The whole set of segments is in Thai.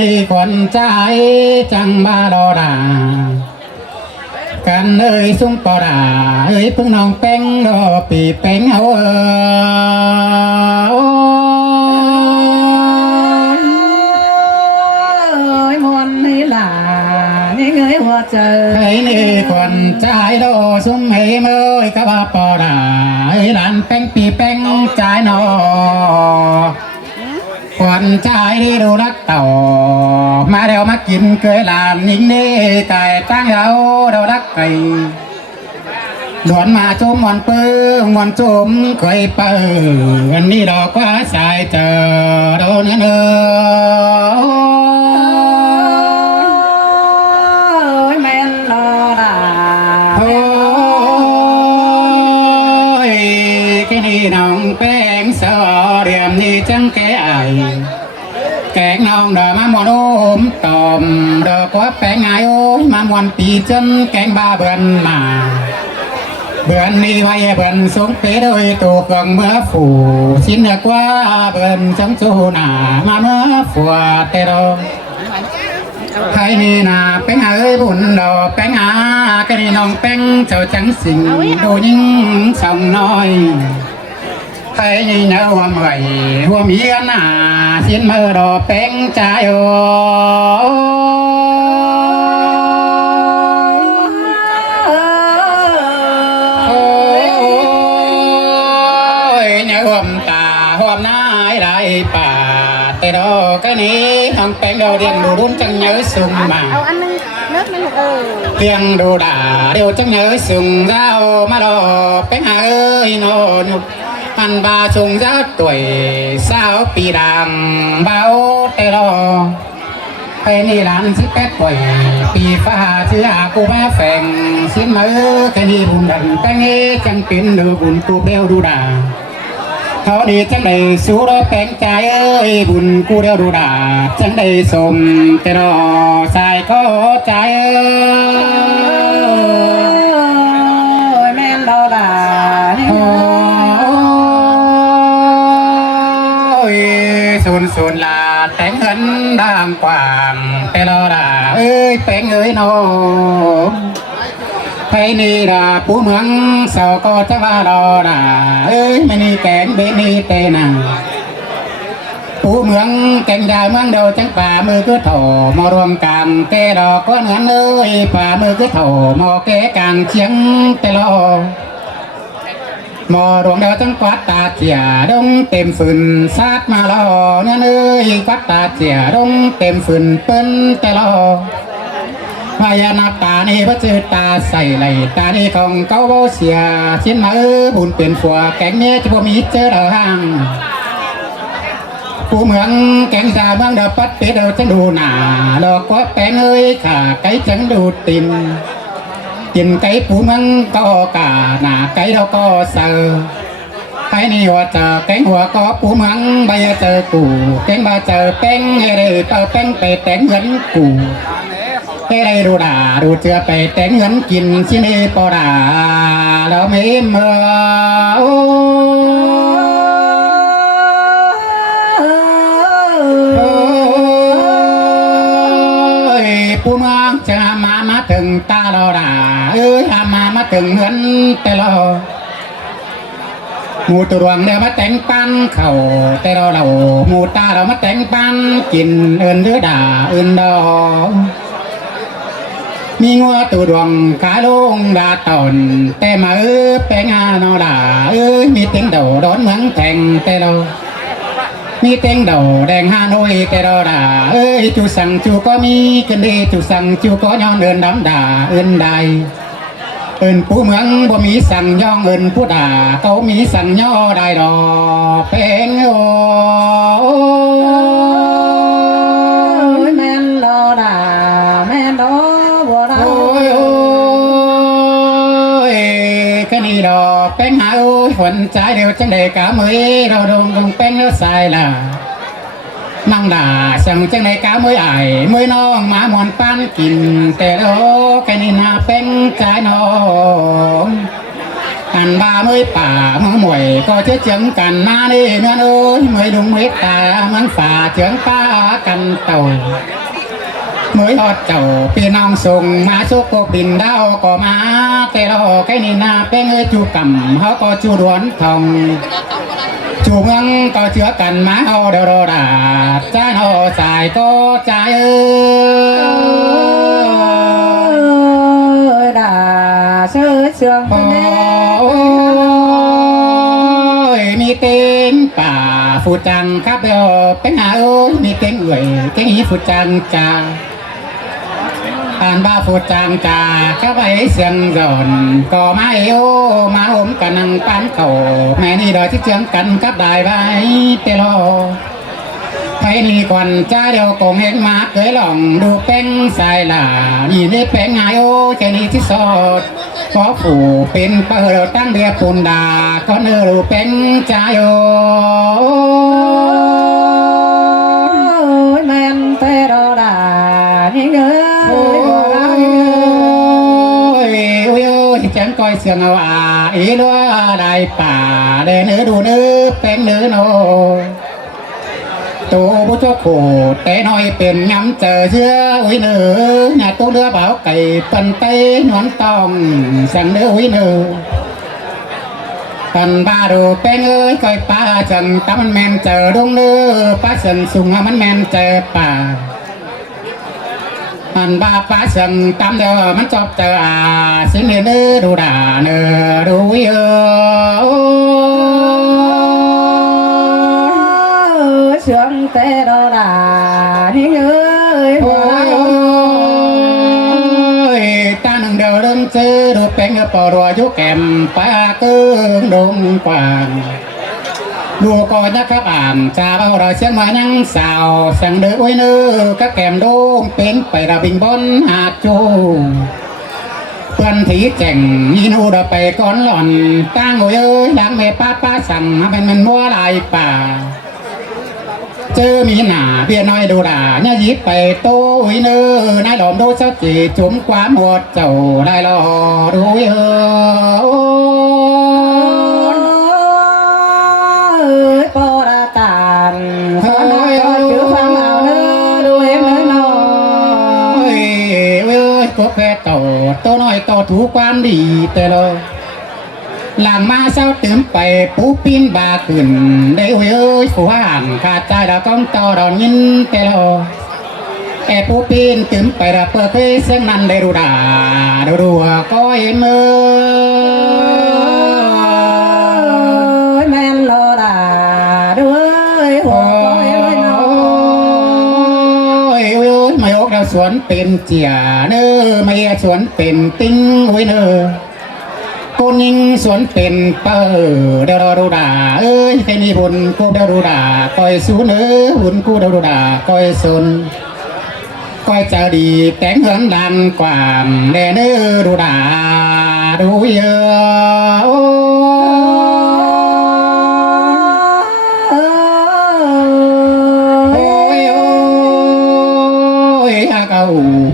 นี่คนใจจังบาดอดากันเอ้ยซุ้มปอดาเอ้ยพึ่งน้องแป้งดอปีแป้งเอามวนนี่ล่ะนี่เงยหัวใจเอ้ยนี่คนใจดอซุ้มให้เมื่อยกับปอดาเอ้ยหลานแป้งปีแป้งใจนอควันใจที่ดูรักเต่ามาเดี๋ยวมากินเคยลามนิ่งนี่ไก่ตั้งเราเรารักไก่หลวนมาจุ่มมันปื้มมันจุ่มเคยเปิดอันนี้ดอกว่าสายเจอโดนเนื้อแม่นรอดาโอ้ยแค่นี้น้องแป้งสอเรียมนี่จังแก่ไอแกงน้องดอกมะม่วงนุ่มตอมดอกว่าแป้งไงโอ้ยมะม่วงปีจนแกงบ้าเบือนมาเบือนนี่ไว้เบือนสงเปโดยตัวเครื่องเมื่อฝูชิ้นเนื้อกว่าเบือนจังจูหนามาเมื่อฝัวเตโรใครนี่นาแป้งเอ้ยบุญดอกแป้งอาแกนี่น้องแป้งเจ้าจังสิงดูยิ่งสองน้อยใครนี่เนื้อหัวเมื่อยหัวเมียหน้าชิ้นมือดอกแป้งใจโอป่าแต่ดอกcáiนี้ทำแป้งดาวเดียงดูรุ่นจังnhớ sùng màเอาอันนึงเลิกนึงเดียงดูด่าเดียวจังnhớ sùng rauมาดอแป้งเอ้ยนอนอันบาชงgiá tuổi saoปีดำเบาแต่ดอไอ้นี่ร้านสิแปดtuổiปีฟ้าชื่ออากูมาแฝงสิ้นมือแค่นี้บุญดันแป้งเอ้จังเป็นดูบุญกูเดียวดูด่าเขาดีจังได้สู้รบแป้งใจเอ้ยบุญกูเดียวดูด่าจังได้สมแต่รอสายก็ใจเอ้ยแม่นรอดาโอ้ยสูนลาแต่งเงินด่างกว่างแต่รอด่าเอ้ยแป้งเอ้ยน้องไอ้นี่ดาผู้เมืองสาวก็จะว่าดอดาเอ้ยไม่นี่แกงเบนี่เตน่ะผู้เมืองแกงดาเมืองเดียวจังป่ามือก็โถมารวมกันเตดอกก้อนเงินเอ้ยป่ามือก็โถมอแกกลางเชียงเตลอมอรวมเดียวจังกวัดตาเจียดงเต็มฝืนซาดมาลอเงินเอ้ยกวัดตาเจียดงเต็มฝืนเปิ้นเตลอพญานาคตานี่พระจืดตาใส่ไหลตานี่ของเก้าโบเสียชิ้นมาบุญเป็นฝัวแกงเนี้ยจะบ่มีเจอเราห่างผู้เมืองแกงตาบางเดาปัดเป็ดเดาจังดูหนาดอกก็แป้งเอ้ยขาไก่จังดูตินกินไก่ผู้เมืองก็กาหนาไก่เราก็เสือไอ้นี่ว่าเจอแกงหัวก็ผู้เมืองใบเจอกูแกงบาเจอแป้งให้ได้เป่าแป้งไปแต่งเงินกูให้ได้ดูด่าดูเจือไปแต่งเงินกินชิเนปอด่าแล้วไม่เมื่อผู้เมืองจะมาถึงตาเราด่าเอ้ยมาถึงเงินแต่เราหมูตัวรวงเดี๋ยวมาแต่งปันเข่าแต่เราหมูตาเรามาแต่งปันกินเอินหรือด่าเอินดอมีงัวตัวดวงขาลงดาตอนแต่มาแปงานอดามีเต็งเดาร้อนเมืองแทงแต่เรามีเต็งเดาแดงฮานอยแต่เราด่าจูสั่งจูก็มีกันดีจูสั่งจูก็ย้อนเดินดำด่าเอินใดเอินผู้เมืองบ่มีสั่งย่องเอินผู้ด่าเขามีสั่งย่อได้ดอกแปงโอ้แม่นรอดาแม่นรอบัวดาโอ้ยแค่นี้ดอกแป้งหาโอ้ยฝนใจเดียวจังได้กะมือเราดงแป้งแล้วใส่ละนั่งด่าสั่งจังได้กะมือไอ้มือน้องมาหมอนปั้นกินแต่โอ้แค่นี้นาแป้งใจน้อง ăn ba mới bà mới mùi có chứ chứng cần na đi nữa ơi mới đúng hết ta mới phà chứng ba cần tàu mới hot chầu pin nong sùng má số cô bình đau có má tê lo cái này na bé người chu cầm họ có chu đoán thòng chu mương có chứa cần má họ đều đồ đà cha họ xài có trái ơi đà sơ sương ôi mi tên bà phụ trăng khắp đều bé hà ơi mi tên người cái ý phụ trăng cha ba phụ trang trà các ấy xiên giòn có má yêu má ốm cả năng bán cầu mẹ đi đòi chiếc chương cắn các đài vai tê lo thấy đi còn cha đều cùng hết má cưới lòng đu bén xài là nhìn thấy bén ngài ô chạy đi chiếc sọt có phủ bên bờ đầu tăng bia bùn đà có nơ đu bén cha ô men tê đô đà những người chẳng coi sườn ao ý đó đại bà để nữ đu nữ bén nữ nô tổ bố cho khổ té nói tiền nhắm chờ giữa úi nữ nhà tôi đưa bảo cày phần tay nón tòng sang nữ úi nữ phần ba đồ bén ơi coi ba chẳng tắm men chờ đông nữ ba sần sùng hắn men chờ bà anh ba phá sân tam đều mình chọc chờ xin liền nữ đủ đà nơ đủ yêu sương tê đô đà những người ôi ta nâng đều lưng chữ đồ bén ở bò đùa chú kèm ba cương đông quàng đùa coi nhắc các bạn cha bao đời xem mà nhăng xào sang đứa ôi nữ các kèm đô bên phải là bình bón hạt chu tuần thí chảnh nhìn hù đập bày con lòn ta ngồi ơi đang mẹ pa sẵn mình mua lại bà chớ mi nả bia nói đồ đà nhá dít bày tô ôi nữ nai đồm đô sao chỉ chúng quá một chầu lại lò đuôi bò đà tàn khó nói chữ phăng nào nữa đuôi em mới nói ơi có phe tàu tôi nói tàu thú quan đi tê lo làng ma sao tím bày phú pin bà khẩn đây ơi phú hàng khá trai đã công tàu đòn nhìn tê lo e phú pin tím bày đã bờ khơi xem năn đây đu đà đùa có em ơi men lo đà đuôi ôi mày ốc đào xuốngเป็นเจียเนอไม่สวนเป็นติ้งโอ้ยเนอcô ninh xuốngเป็นเปิดเดาดูด่าเอ้ยใครมีบุญกูเดาดูด่าคอยสู้เนื้อบุญกูเดาดูด่าคอยสนคอยจะดีแต่งเหินดังกว่างแด่เนื้อดูด่าดูเยอะ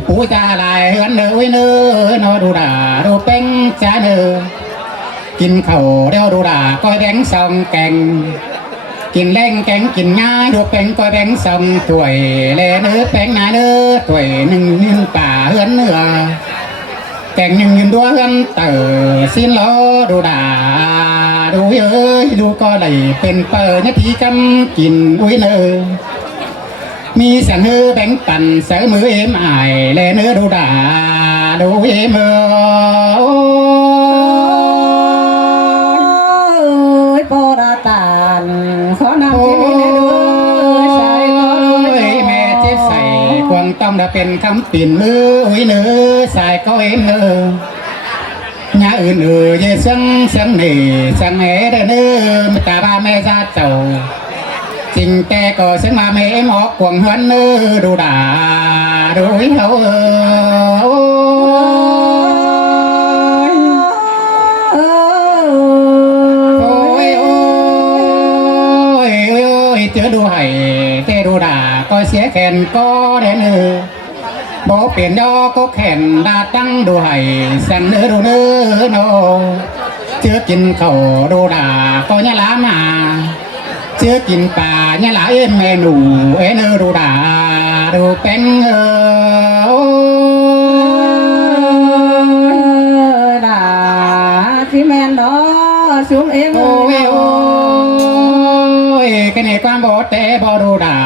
ผู้ชายลายเหินเนื้อเนื้อนอดูด่าดูเป้งจ้าเนื้อกินเข่าเดียวดูด่าก้อยแบงซองแกงกินแรงแกงกินง่ายดูเป้งก้อยแบงซองถ้วยเล่เนื้อเป้งนาเนื้อถ้วยหนึ่งยืนป่าเหินเนื้อแกงหนึ่งยืนดัวเหินเต๋อสิ้นล้อดูด่าดูเอ้ยดูก็ได้เป็นเปิดนาทีกำกินอุ้ยเนื้อมีเสียงฮือแบงปั่นเสือมือเอ็มอายแลเนื้อดูด่าดูเอ็มปอดาตานขอนำที่นี่ได้ด้วยใส่ก็ด้วยแม่เจ็บใส่ควงต้องได้เป็นคำปิ่นมืออุ้ยเนื้อใส่ก็เอ็มเนื้อ nhàอื่นเยสังสังนี่สังเหได้เนื้อตาบ้าแม่ซาเจ้าจริงแต่ก็สังมาแม่หมอกกวงหันเนื้อดูด่าดูเขาเจอดูไห้เจอดูด่าก็เสียแขนก็ได้เนื้อบ่เปลี่ยนดอกก็แขนดาตั้งดูไห้สั่งเนื้อดูเนื้อโนเจ chưa kín khẩu đồ đà có nhà lá mà chưa kín bà nhà lá em mẹ nụ em ơ đồ đà đồ bén đà chỉ men đó xuống em ôi cái này quan bỏ tệ bỏ đồ đà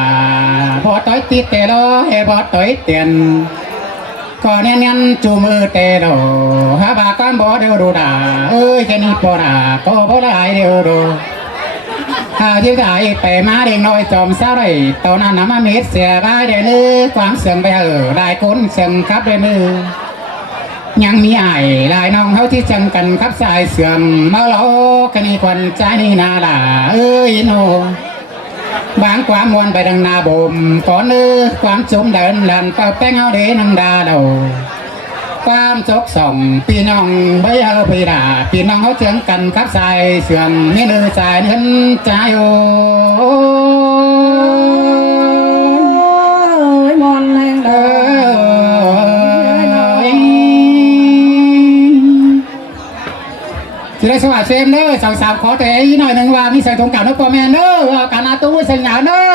bỏ tối tít tệ đó hay bỏ tối tiền còn nên nhân chùm tệ đồ ha bà con bỏ đều đồ đà ơi cái này bỏ đà có bỏ lại đều đồ chứ tại phải má đèn nói chòm sao đây tao nan nắm ăn hết xe ba đèn ư quáng sườn bây giờ đại côn sườn khắp đèn ư nhang mi ải lại nong haoที่จังกันครับสายเสื่อมมาล้อกันนี่ควันใจนี่นาด่าเอ้ยโนบางความมวนไปดังนาบ่มก่อนเนื้อความจุ่มเดินหลันเป่าแป้งเอาเดนังดาđầuความจกส่องปีน้องใบเอาไปด่าปีน้องเขาเจียงกันครับสายเสื่อมนี่เนื้อสายเงินใจโอ้ยมอนแห่งเด้อจะได้สวัสดีเด้อสาวๆขอแต่อีหน่อยหนึ่งว่ามีใส่ถุงเก่านักปอแมนเด้อการอาตู้ใส่หยาเด้อ